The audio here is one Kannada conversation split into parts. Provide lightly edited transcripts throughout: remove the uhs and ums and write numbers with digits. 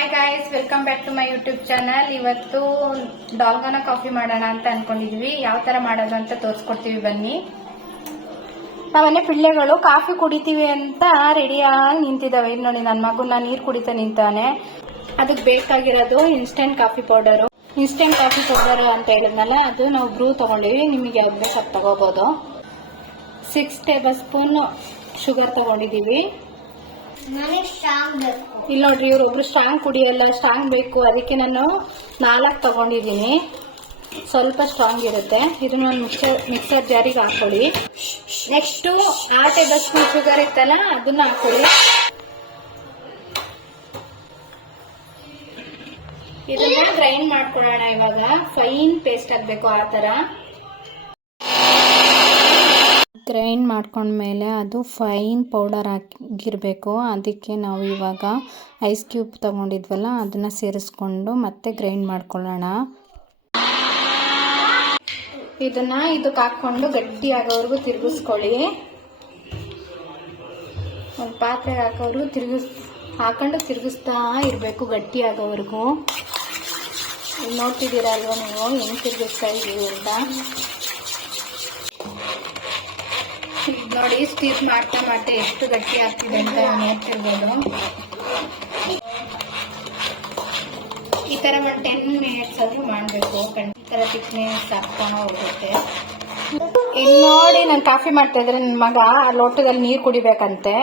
Hi guys, welcome back to my YouTube channel. ಇವತ್ತು ಡಾಲ್ಗನ ಕಾಫಿ ಮಾಡೋಣ ಅಂತ ಅನ್ಕೊಂಡಿದ್ವಿ. ಯಾವ ತರ ಮಾಡೋದು ಅಂತ ತೋರಿಸ್ಕೊಡ್ತೀವಿ, ಬನ್ನಿ. ನಾವನ್ನೇ ಪಿಳ್ಳೆಗಳು ಕಾಫಿ ಕುಡಿತೀವಿ ಅಂತ ರೆಡಿಯಾಗಿ ನಿಂತಿದ್ದಾವೆ. ಇಲ್ಲಿ ನೋಡಿ, ನನ್ನ ಮಗುನ ನೀರು ಕುಡಿತಾ ನಿಂತಾನೆ. ಅದಕ್ಕೆ ಬೇಕಾಗಿರೋದು instant coffee powder. Instant coffee powder ಅಂತ ಹೇಳಿದ್ನಲ್ಲ, ಅದು ನಾವು ಬ್ರೂ ತಗೊಂಡಿವಿ. ನಿಮಗೆ ಯಾವ್ದು ಬೇಕು ಅದು ತಗೋಬಹುದು. 6 ಟೇಬಲ್ ಸ್ಪೂನ್ ಶುಗರ್ ತಗೊಂಡಿದೀವಿ. ಇಲ್ಲಿ ನೋಡ್ರಿ, ಇವ್ರೊಬ್ರು ಸ್ಟ್ರಾಂಗ್ ಕುಡಿಯಲ್ಲ, ಸ್ಟ್ರಾಂಗ್ ಬೇಕು. ಅದಕ್ಕೆ ನಾನು 4 ತಗೊಂಡಿದ್ದೀನಿ. ಸ್ವಲ್ಪ ಸ್ಟ್ರಾಂಗ್ ಇರುತ್ತೆ. ಇದನ್ನ ಒಂದು ಮಿಕ್ಸರ್ ಜಾರಿಗೆ ಹಾಕೊಳ್ಳಿ. ನೆಕ್ಸ್ಟ್ 6 ಟೇಬಲ್ ಸ್ಪೂನ್ ಶುಗರ್ ಇತ್ತಲ್ಲ, ಅದನ್ನ ಹಾಕೊಳ್ಳಿ. ಇದನ್ನ ಗ್ರೈಂಡ್ ಮಾಡ್ಕೊಳ್ಳೋಣ. ಇವಾಗ ಫೈನ್ ಪೇಸ್ಟ್ ಆಗಬೇಕು. ಆ ತರ ಗ್ರೈಂಡ್ ಮಾಡ್ಕೊಂಡ್ಮೇಲೆ ಅದು ಫೈನ್ ಪೌಡರ್ ಆಗಿರಬೇಕು. ಅದಕ್ಕೆ ನಾವು ಇವಾಗ ಐಸ್ ಕ್ಯೂಬ್ ತಗೊಂಡಿದ್ವಲ್ಲ, ಅದನ್ನು ಸೇರಿಸ್ಕೊಂಡು ಮತ್ತೆ ಗ್ರೈಂಡ್ ಮಾಡ್ಕೊಳ್ಳೋಣ. ಇದಕ್ಕೆ ಹಾಕ್ಕೊಂಡು ಗಟ್ಟಿ ಆಗೋವರೆಗೂ ತಿರುಗಿಸ್ಕೊಳ್ಳಿ. ಒಂದು ಪಾತ್ರೆಗೆ ಹಾಕೋವರೆಗೂ ಹಾಕೊಂಡು ತಿರುಗಿಸ್ತಾ ಇರಬೇಕು, ಗಟ್ಟಿ ಆಗೋವರೆಗೂ. ನೋಡ್ತಿದ್ದೀರಾ ಅಲ್ವಾ ನೀವು ಹೆಂಗೆ ತಿರುಗಿಸ್ತಾ ಇದ್ದೀವಿ ಅಂತ. ನೋಡಿ, ಸ್ಟಿಚ್ ಮಾಡ್ತಾ ಎಷ್ಟು ಗಟ್ಟಿ ಆಗ್ತಿದೆ ಅಂತ ನೋಡ್ತಿರ್ಬೋದು. ಈ ತರ ಒಂದು 10 ಮಿನಿಟ್ಸ್ ಆದ್ರೂ ಮಾಡಬೇಕು. ಈ ತರ ಥಿಕ್ನೆಸ್ ಆಗ್ತಾ ಹೋಗುತ್ತೆ. ಇಲ್ಲಿ ನೋಡಿ, ನಾನು ಕಾಫಿ ಮಾಡ್ತಾ ಇದ್ರೆ ನನ್ನ ಮಗ ಆ ಲೋಟದಲ್ಲಿ ನೀರು ಕುಡಿಬೇಕಂತೆ.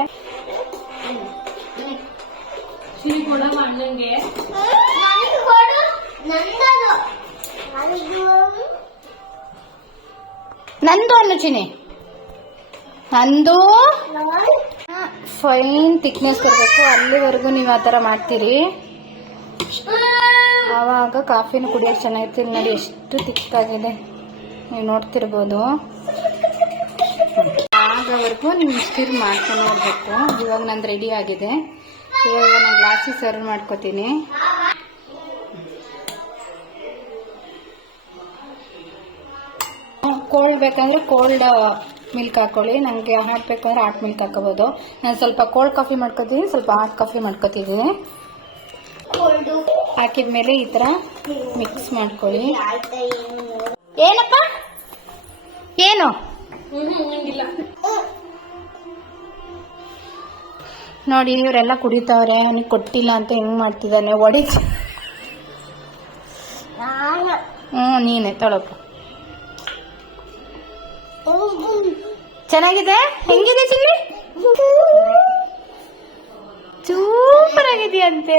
ನಂದು ಅನ್ನು ಚಿನಿ, ನಂದು ಫೈನ್ ಥಿಕ್ನೆಸ್ ಕೊಡಬೇಕು. ಅಲ್ಲಿವರೆಗೂ ನೀವು ಆ ಥರ ಮಾಡ್ತೀರಿ, ಆವಾಗ ಕಾಫಿನೂ ಕುಡಿಯೋಕೆ ಚೆನ್ನಾಗಿರ್ತೀರಿ. ನೋಡಿ ಎಷ್ಟು ತಿಕ್ಕಾಗಿದೆ, ನೀವು ನೋಡ್ತಿರ್ಬೋದು. ಆಗೋವರೆಗೂ ನೀವು ಸ್ಟಿರ್ ಮಾಡ್ಕೊಂಡು ಹೋಗ್ಬೇಕು. ಇವಾಗ ನಂದು ರೆಡಿ ಆಗಿದೆ. ಇವಾಗ ನಾನು ಗ್ಲಾಸಿಗೆ ಸರ್ವ್ ಮಾಡ್ಕೋತೀನಿ. ಕೋಲ್ಡ್ ಬೇಕಂದ್ರೆ ಕೋಲ್ಡ್ ಮಿಲ್ಕ್ ಹಾಕೊಳ್ಳಿ. ನನಗೆ ಹಾಟ್ ಬೇಕಂದ್ರೆ ಹಾಟ್ ಮಿಲ್ಕ್ ಹಾಕೋಬಹುದು. ನಾನು ಸ್ವಲ್ಪ ಕೋಲ್ಡ್ ಕಾಫಿ ಮಾಡ್ಕೋತೀನಿ, ಸ್ವಲ್ಪ ಹಾಟ್ ಕಾಫಿ ಮಾಡ್ಕೋತಿದ್ದೀನಿ. ಹಾಕಿದ್ಮೇಲೆ ಈ ತರ ಮಿಕ್ಸ್ ಮಾಡ್ಕೊಳ್ಳಿ. ಏನಪ್ಪ ಏನು ನೋಡಿ, ಇವರೆಲ್ಲ ಕುಡಿತಾವ್ರೆ. ಅವನಿಗೆ ಕೊಟ್ಟಿಲ್ಲ ಅಂತ ಹೆಂಗ್ ಮಾಡ್ತಿದ್ದಾನೆ, ಒಡಿ. ನೀನೆ ತೊಳಪ್ಪ. ಚೆನ್ನಾಗಿದೆ, ಹೆಂಗಿದೆ ಚಿಲ್ಲಿ? ಸೂಪರ್ ಆಗಿದೆಯಂತೆ.